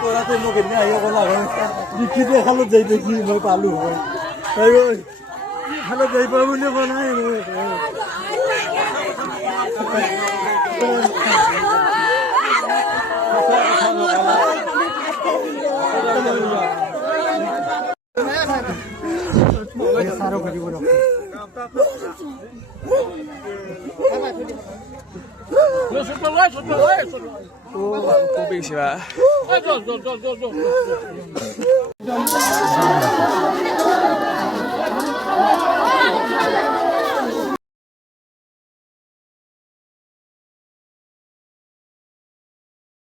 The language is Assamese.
পৰাতে মোক এনে আহিব ক'লা হয় বিকিতে খালত যাই দেখি মই পালোঁ হয় খালত যাই পাওঁ বুলি কোৱা নাই সাৰো কৰিব খুব বেশি বা